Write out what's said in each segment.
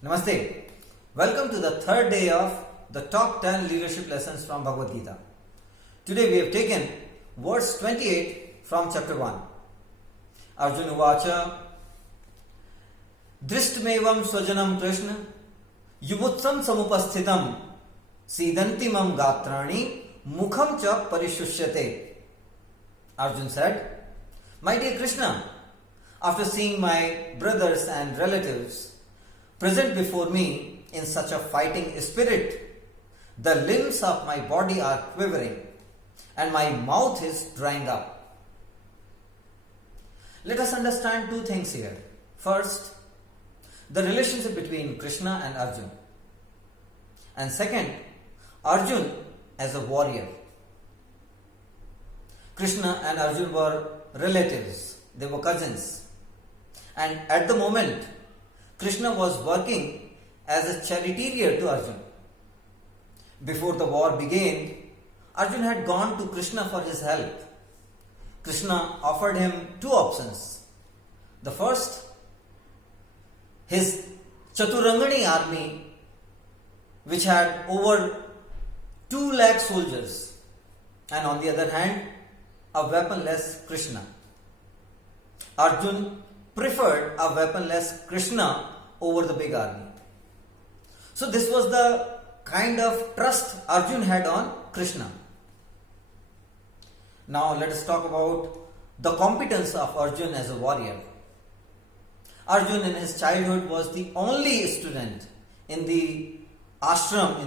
Namaste. Welcome to the third day of the top 10 leadership lessons from Bhagavad Gita. Today we have taken verse 28 from chapter 1. Arjuna Uvacha Drishtmevam Swajanam Krishna Yubutsam Samupasthitam Sidantimam Gatrani Mukham Cha Parishusyate. Arjuna said, My dear Krishna, after seeing my brothers and relatives present before me in such a fighting spirit, the limbs of my body are quivering and my mouth is drying up. Let us understand two things here. First, the relationship between Krishna and Arjuna. And second, Arjuna as a warrior. Krishna and Arjuna were relatives, they were cousins. And at the moment, Krishna was working as a charioteer to Arjuna. Before the war began, Arjuna had gone to Krishna for his help. Krishna offered him two options. The first, his Chaturangani army, which had over 2 lakh soldiers, and on the other hand, a weaponless Krishna. Arjuna preferred a weaponless Krishna over the big army. So this was the kind of trust Arjuna had on Krishna. Now let us talk about the competence of Arjuna as a warrior. Arjuna in his childhood was the only student in the ashram,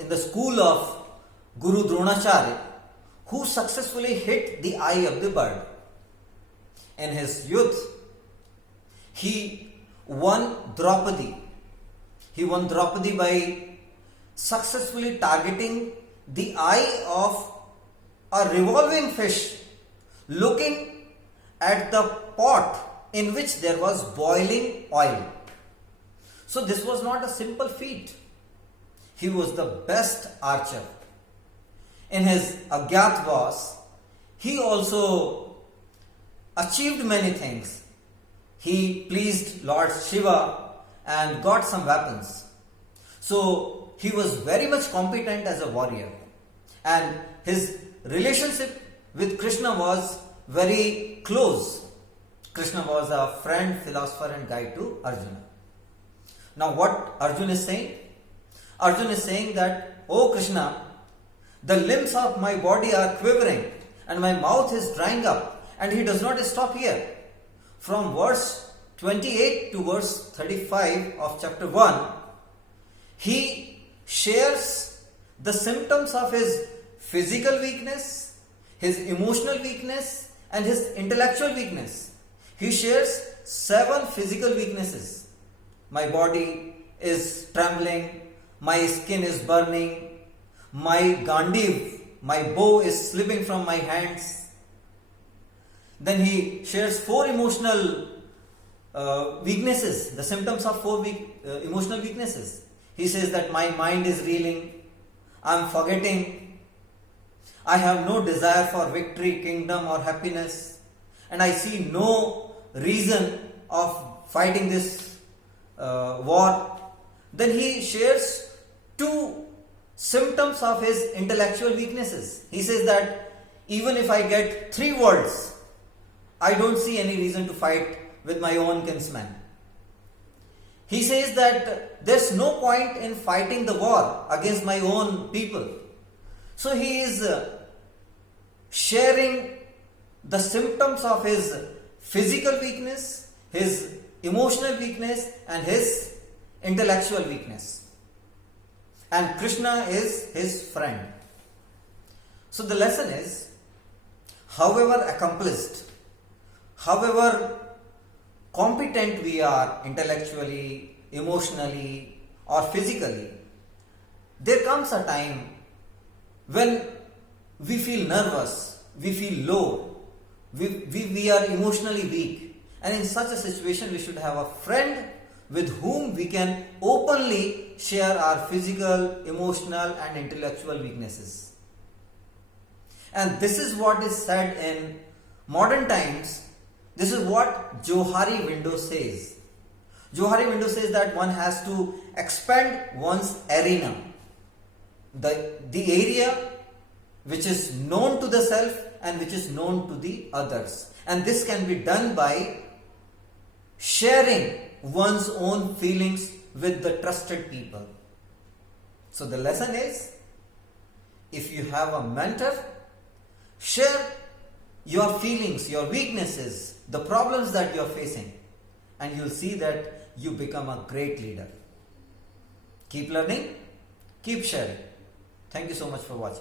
in the school of Guru Dronacharya, who successfully hit the eye of the bird. In his youth, he won Draupadi. He won Draupadi by successfully targeting the eye of a revolving fish looking at the pot in which there was boiling oil. So this was not a simple feat. He was the best archer. In his Agyatvas, he also achieved many things. He pleased Lord Shiva and got some weapons. So he was very much competent as a warrior. And his relationship with Krishna was very close. Krishna was a friend, philosopher and guide to Arjuna. Now what Arjuna is saying? Arjuna is saying that, Oh Krishna, the limbs of my body are quivering and my mouth is drying up. And he does not stop here. From verse 28 to verse 35 of chapter 1, he shares the symptoms of his physical weakness, his emotional weakness, and his intellectual weakness. He shares 7 physical weaknesses. My body is trembling, my skin is burning, my gandiv, my bow is slipping from my hands. Then he shares 4 emotional weaknesses, the symptoms of 4 emotional weaknesses. He says that my mind is reeling, I am forgetting, I have no desire for victory, kingdom or happiness, and I see no reason of fighting this war. Then he shares 2 symptoms of his intellectual weaknesses. He says that even if I get 3 worlds, I don't see any reason to fight with my own kinsmen. He says that there's no point in fighting the war against my own people. So he is sharing the symptoms of his physical weakness, his emotional weakness and his intellectual weakness. And Krishna is his friend. So the lesson is, however accomplished, however competent we are intellectually, emotionally or physically, there comes a time when we feel nervous, we feel low, we are emotionally weak. And in such a situation, we should have a friend with whom we can openly share our physical, emotional and intellectual weaknesses. And this is what is said in modern times. This is what Johari Window says. Johari window says that one has to expand one's arena, the area which is known to the self and which is known to the others. And this can be done by sharing one's own feelings with the trusted people. So the lesson is, if you have a mentor, share your feelings, your weaknesses, the problems that you are facing, and you'll see that you become a great leader. Keep learning, keep sharing. Thank you so much for watching.